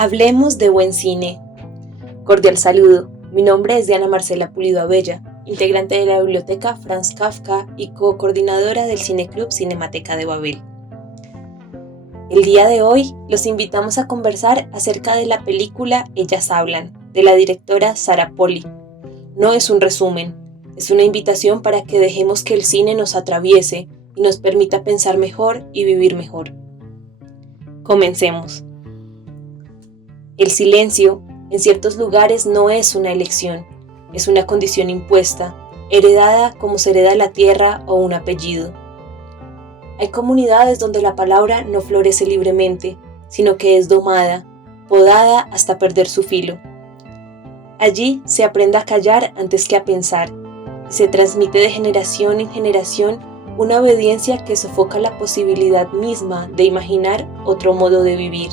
Hablemos de buen cine. Cordial saludo, mi nombre es Diana Marcela Pulido Abella, integrante de la biblioteca Franz Kafka y co-coordinadora del Cineclub Cinemateca de Babel. El día de hoy los invitamos a conversar acerca de la película Ellas Hablan, de la directora Sarah Polley. No es un resumen, es una invitación para que dejemos que el cine nos atraviese y nos permita pensar mejor y vivir mejor. Comencemos. El silencio, en ciertos lugares, no es una elección, es una condición impuesta, heredada como se hereda la tierra o un apellido. Hay comunidades donde la palabra no florece libremente, sino que es domada, podada hasta perder su filo. Allí se aprende a callar antes que a pensar, y se transmite de generación en generación una obediencia que sofoca la posibilidad misma de imaginar otro modo de vivir.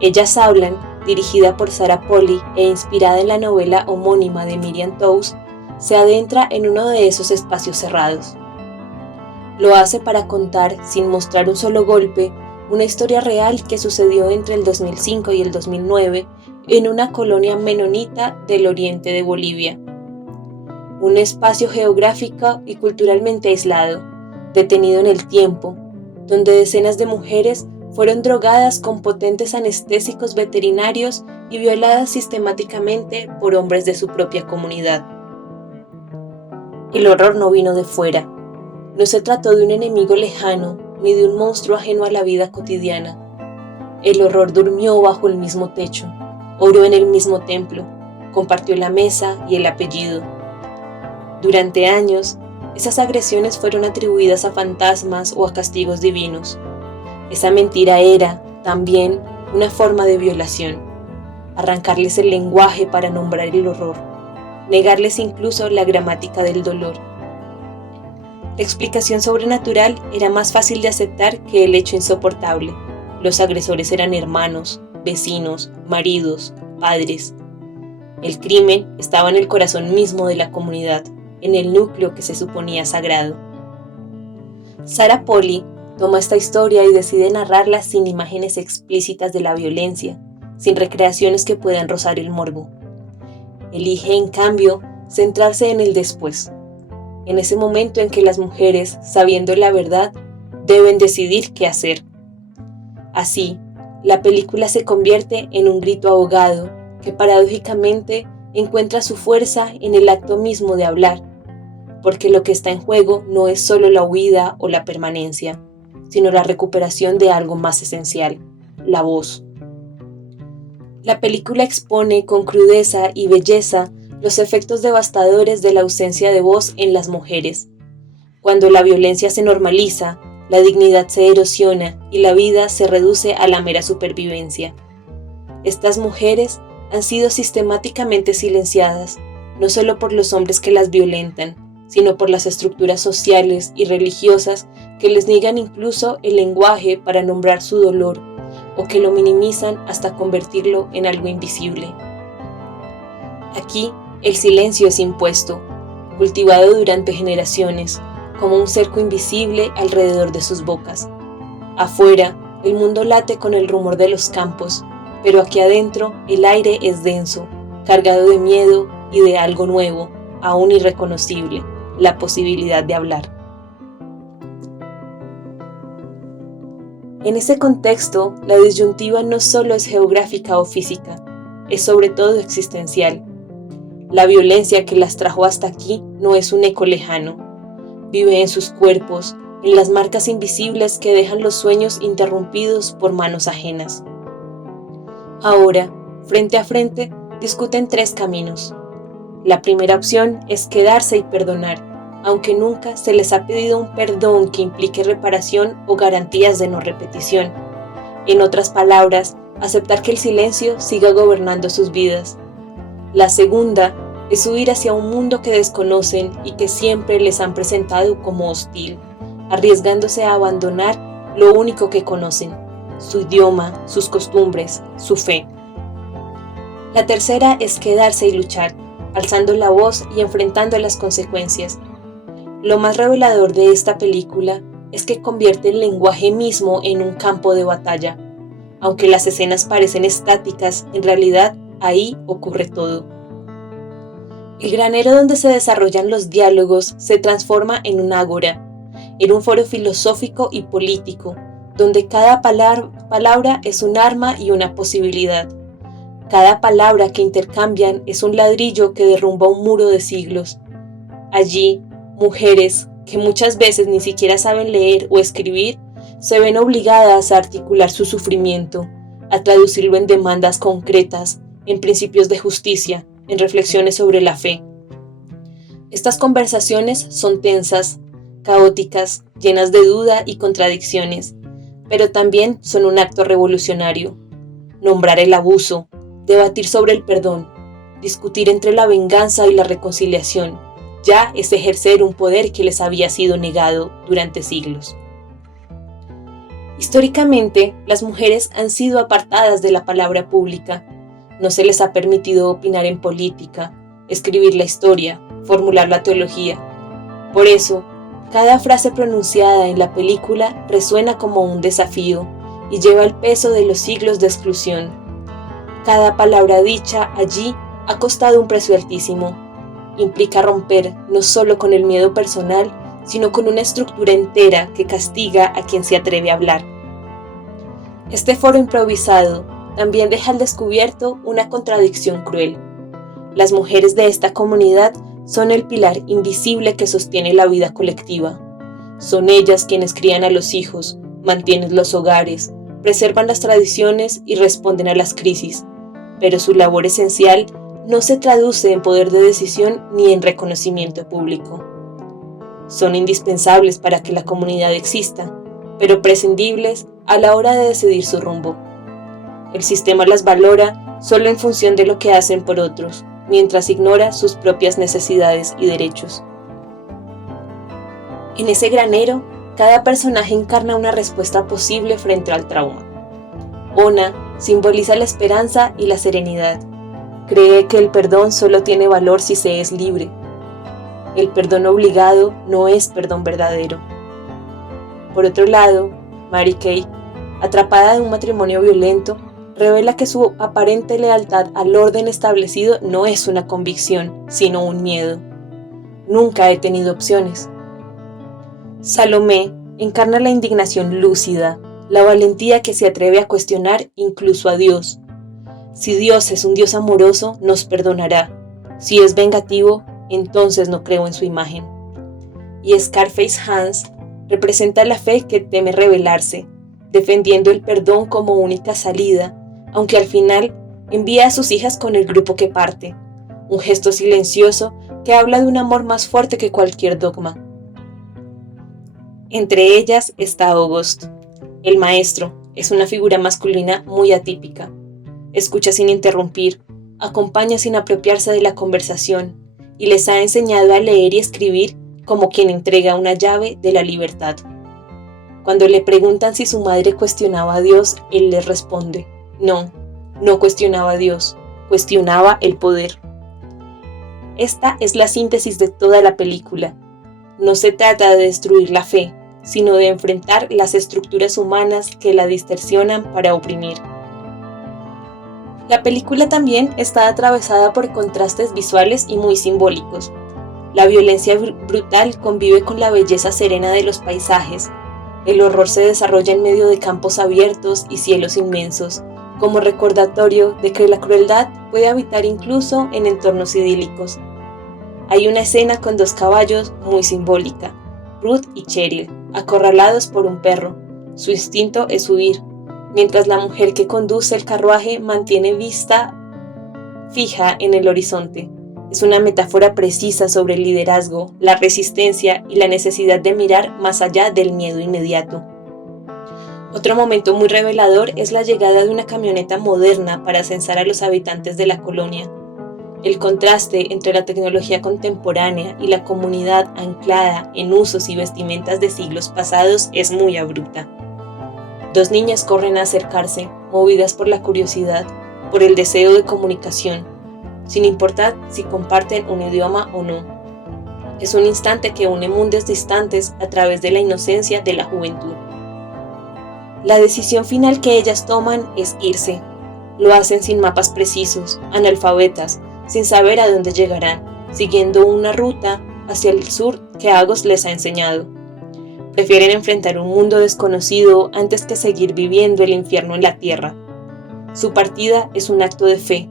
Ellas Hablan, dirigida por Sarah Polley e inspirada en la novela homónima de Miriam Toews, se adentra en uno de esos espacios cerrados. Lo hace para contar, sin mostrar un solo golpe, una historia real que sucedió entre el 2005 y el 2009 en una colonia menonita del oriente de Bolivia. Un espacio geográfico y culturalmente aislado, detenido en el tiempo, donde decenas de mujeres fueron drogadas con potentes anestésicos veterinarios y violadas sistemáticamente por hombres de su propia comunidad. El horror no vino de fuera. No se trató de un enemigo lejano ni de un monstruo ajeno a la vida cotidiana. El horror durmió bajo el mismo techo, oró en el mismo templo, compartió la mesa y el apellido. Durante años, esas agresiones fueron atribuidas a fantasmas o a castigos divinos. Esa mentira era, también, una forma de violación. Arrancarles el lenguaje para nombrar el horror, negarles incluso la gramática del dolor. La explicación sobrenatural era más fácil de aceptar que el hecho insoportable. Los agresores eran hermanos, vecinos, maridos, padres. El crimen estaba en el corazón mismo de la comunidad, en el núcleo que se suponía sagrado. Sarah Polley toma esta historia y decide narrarla sin imágenes explícitas de la violencia, sin recreaciones que puedan rozar el morbo. Elige, en cambio, centrarse en el después, en ese momento en que las mujeres, sabiendo la verdad, deben decidir qué hacer. Así, la película se convierte en un grito ahogado que paradójicamente encuentra su fuerza en el acto mismo de hablar, porque lo que está en juego no es solo la huida o la permanencia, sino la recuperación de algo más esencial, la voz. La película expone con crudeza y belleza los efectos devastadores de la ausencia de voz en las mujeres. Cuando la violencia se normaliza, la dignidad se erosiona y la vida se reduce a la mera supervivencia. Estas mujeres han sido sistemáticamente silenciadas, no solo por los hombres que las violentan, sino por las estructuras sociales y religiosas que les niegan incluso el lenguaje para nombrar su dolor o que lo minimizan hasta convertirlo en algo invisible. Aquí, el silencio es impuesto, cultivado durante generaciones, como un cerco invisible alrededor de sus bocas. Afuera, el mundo late con el rumor de los campos, pero aquí adentro el aire es denso, cargado de miedo y de algo nuevo, aún irreconocible, la posibilidad de hablar. En ese contexto, la disyuntiva no solo es geográfica o física, es sobre todo existencial. La violencia que las trajo hasta aquí no es un eco lejano. Vive en sus cuerpos, en las marcas invisibles que dejan los sueños interrumpidos por manos ajenas. Ahora, frente a frente, discuten tres caminos. La primera opción es quedarse y perdonar, aunque nunca se les ha pedido un perdón que implique reparación o garantías de no repetición. En otras palabras, aceptar que el silencio siga gobernando sus vidas. La segunda es huir hacia un mundo que desconocen y que siempre les han presentado como hostil, arriesgándose a abandonar lo único que conocen, su idioma, sus costumbres, su fe. La tercera es quedarse y luchar, alzando la voz y enfrentando las consecuencias. Lo más revelador de esta película es que convierte el lenguaje mismo en un campo de batalla. Aunque las escenas parecen estáticas, en realidad ahí ocurre todo. El granero donde se desarrollan los diálogos se transforma en un ágora, en un foro filosófico y político, donde cada palabra es un arma y una posibilidad. Cada palabra que intercambian es un ladrillo que derrumba un muro de siglos. Allí, mujeres, que muchas veces ni siquiera saben leer o escribir, se ven obligadas a articular su sufrimiento, a traducirlo en demandas concretas, en principios de justicia, en reflexiones sobre la fe. Estas conversaciones son tensas, caóticas, llenas de duda y contradicciones, pero también son un acto revolucionario. Nombrar el abuso, debatir sobre el perdón, discutir entre la venganza y la reconciliación, ya es ejercer un poder que les había sido negado durante siglos. Históricamente, las mujeres han sido apartadas de la palabra pública. No se les ha permitido opinar en política, escribir la historia, formular la teología. Por eso, cada frase pronunciada en la película resuena como un desafío y lleva el peso de los siglos de exclusión. Cada palabra dicha allí ha costado un precio altísimo. Implica romper no solo con el miedo personal, sino con una estructura entera que castiga a quien se atreve a hablar. Este foro improvisado también deja al descubierto una contradicción cruel. Las mujeres de esta comunidad son el pilar invisible que sostiene la vida colectiva. Son ellas quienes crían a los hijos, mantienen los hogares, preservan las tradiciones y responden a las crisis, pero su labor esencial no se traduce en poder de decisión ni en reconocimiento público. Son indispensables para que la comunidad exista, pero prescindibles a la hora de decidir su rumbo. El sistema las valora solo en función de lo que hacen por otros, mientras ignora sus propias necesidades y derechos. En ese granero, cada personaje encarna una respuesta posible frente al trauma. Ona simboliza la esperanza y la serenidad. Cree que el perdón solo tiene valor si se es libre. El perdón obligado no es perdón verdadero. Por otro lado, Mary Kay, atrapada en un matrimonio violento, revela que su aparente lealtad al orden establecido no es una convicción, sino un miedo. Nunca he tenido opciones. Salomé encarna la indignación lúcida, la valentía que se atreve a cuestionar incluso a Dios. Si Dios es un Dios amoroso, nos perdonará. Si es vengativo, entonces no creo en su imagen. Y Scarface Hans representa la fe que teme rebelarse, defendiendo el perdón como única salida, aunque al final envía a sus hijas con el grupo que parte, un gesto silencioso que habla de un amor más fuerte que cualquier dogma. Entre ellas está August. El maestro es una figura masculina muy atípica. Escucha sin interrumpir, acompaña sin apropiarse de la conversación y les ha enseñado a leer y escribir como quien entrega una llave de la libertad. Cuando le preguntan si su madre cuestionaba a Dios, él les responde: no cuestionaba a Dios, cuestionaba el poder. Esta es la síntesis de toda la película. No se trata de destruir la fe, sino de enfrentar las estructuras humanas que la distorsionan para oprimir. La película también está atravesada por contrastes visuales y muy simbólicos. La violencia brutal convive con la belleza serena de los paisajes. El horror se desarrolla en medio de campos abiertos y cielos inmensos, como recordatorio de que la crueldad puede habitar incluso en entornos idílicos. Hay una escena con dos caballos muy simbólica, Ruth y Cheryl, acorralados por un perro. Su instinto es huir, mientras la mujer que conduce el carruaje mantiene vista fija en el horizonte. Es una metáfora precisa sobre el liderazgo, la resistencia y la necesidad de mirar más allá del miedo inmediato. Otro momento muy revelador es la llegada de una camioneta moderna para censar a los habitantes de la colonia. El contraste entre la tecnología contemporánea y la comunidad anclada en usos y vestimentas de siglos pasados es muy abrupta. Dos niñas corren a acercarse, movidas por la curiosidad, por el deseo de comunicación, sin importar si comparten un idioma o no. Es un instante que une mundos distantes a través de la inocencia de la juventud. La decisión final que ellas toman es irse. Lo hacen sin mapas precisos, analfabetas, sin saber a dónde llegarán, siguiendo una ruta hacia el sur que Agos les ha enseñado. Prefieren enfrentar un mundo desconocido antes que seguir viviendo el infierno en la tierra. Su partida es un acto de fe,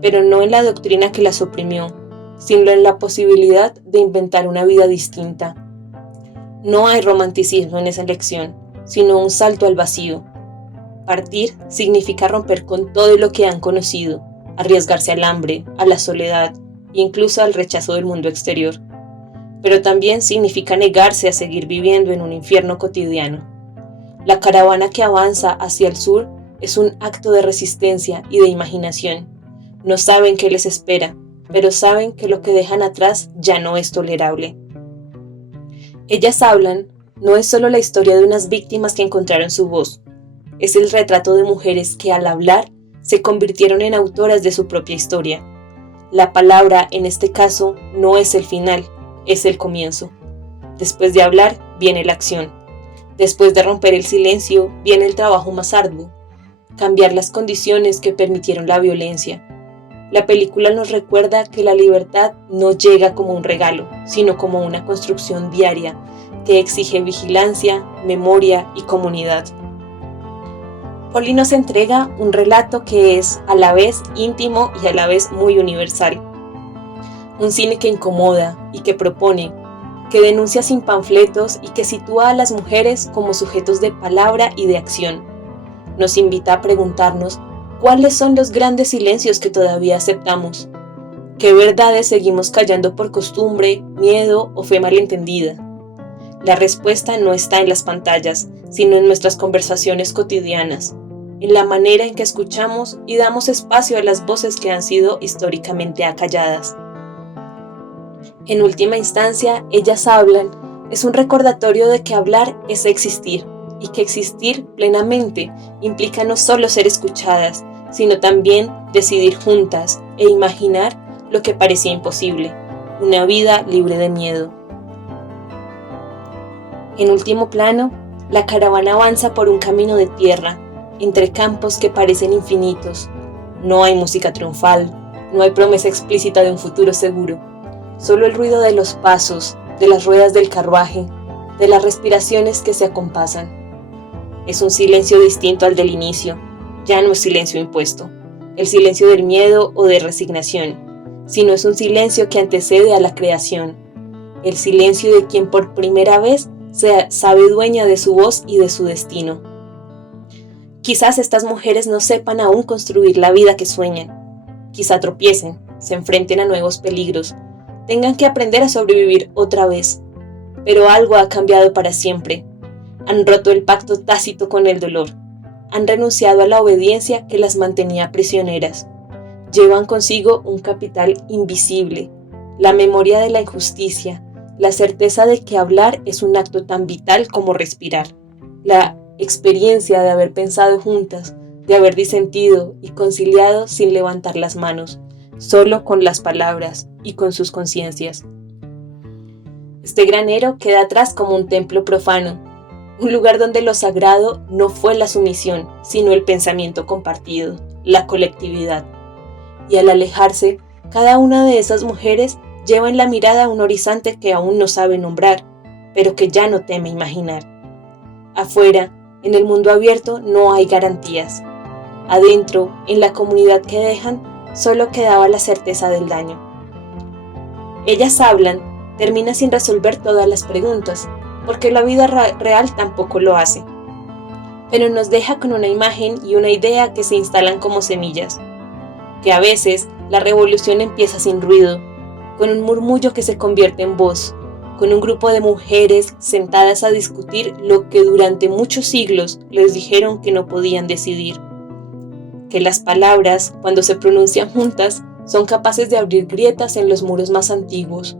pero no en la doctrina que las oprimió, sino en la posibilidad de inventar una vida distinta. No hay romanticismo en esa elección, sino un salto al vacío. Partir significa romper con todo lo que han conocido, arriesgarse al hambre, a la soledad e incluso al rechazo del mundo exterior. Pero también significa negarse a seguir viviendo en un infierno cotidiano. La caravana que avanza hacia el sur es un acto de resistencia y de imaginación. No saben qué les espera, pero saben que lo que dejan atrás ya no es tolerable. Ellas hablan no es solo la historia de unas víctimas que encontraron su voz, es el retrato de mujeres que al hablar se convirtieron en autoras de su propia historia. La palabra, en este caso, no es el final, es el comienzo. Después de hablar, viene la acción. Después de romper el silencio, viene el trabajo más arduo, cambiar las condiciones que permitieron la violencia. La película nos recuerda que la libertad no llega como un regalo, sino como una construcción diaria que exige vigilancia, memoria y comunidad. Polly nos entrega un relato que es a la vez íntimo y a la vez muy universal. Un cine que incomoda y que propone, que denuncia sin panfletos y que sitúa a las mujeres como sujetos de palabra y de acción. Nos invita a preguntarnos ¿cuáles son los grandes silencios que todavía aceptamos? ¿Qué verdades seguimos callando por costumbre, miedo o fe malentendida? La respuesta no está en las pantallas, sino en nuestras conversaciones cotidianas, en la manera en que escuchamos y damos espacio a las voces que han sido históricamente acalladas. En última instancia, ellas hablan, es un recordatorio de que hablar es existir, y que existir plenamente implica no solo ser escuchadas, sino también decidir juntas e imaginar lo que parecía imposible, una vida libre de miedo. En último plano, la caravana avanza por un camino de tierra, entre campos que parecen infinitos. No hay música triunfal, no hay promesa explícita de un futuro seguro, solo el ruido de los pasos, de las ruedas del carruaje, de las respiraciones que se acompasan. Es un silencio distinto al del inicio, ya no es silencio impuesto, el silencio del miedo o de resignación, sino es un silencio que antecede a la creación, el silencio de quien por primera vez se sabe dueña de su voz y de su destino. Quizás estas mujeres no sepan aún construir la vida que sueñan, quizá tropiecen, se enfrenten a nuevos peligros, tengan que aprender a sobrevivir otra vez, pero algo ha cambiado para siempre. Han roto el pacto tácito con el dolor, han renunciado a la obediencia que las mantenía prisioneras. Llevan consigo un capital invisible, la memoria de la injusticia, la certeza de que hablar es un acto tan vital como respirar, la experiencia de haber pensado juntas, de haber disentido y conciliado sin levantar las manos, solo con las palabras y con sus conciencias. Este granero queda atrás como un templo profano, un lugar donde lo sagrado no fue la sumisión, sino el pensamiento compartido, la colectividad. Y al alejarse, cada una de esas mujeres lleva en la mirada un horizonte que aún no sabe nombrar, pero que ya no teme imaginar. Afuera, en el mundo abierto, no hay garantías. Adentro, en la comunidad que dejan, solo quedaba la certeza del daño. Ellas hablan, termina sin resolver todas las preguntas, porque la vida real tampoco lo hace. Pero nos deja con una imagen y una idea que se instalan como semillas. Que a veces la revolución empieza sin ruido, con un murmullo que se convierte en voz, con un grupo de mujeres sentadas a discutir lo que durante muchos siglos les dijeron que no podían decidir. Que las palabras, cuando se pronuncian juntas, son capaces de abrir grietas en los muros más antiguos.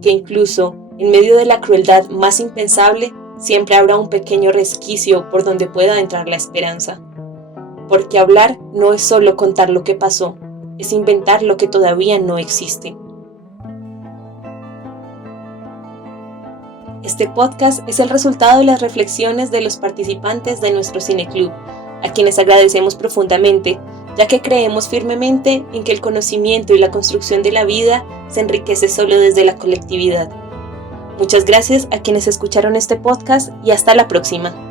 Que incluso, en medio de la crueldad más impensable, siempre habrá un pequeño resquicio por donde pueda entrar la esperanza. Porque hablar no es solo contar lo que pasó, es inventar lo que todavía no existe. Este podcast es el resultado de las reflexiones de los participantes de nuestro cineclub, a quienes agradecemos profundamente, ya que creemos firmemente en que el conocimiento y la construcción de la vida se enriquece solo desde la colectividad. Muchas gracias a quienes escucharon este podcast y hasta la próxima.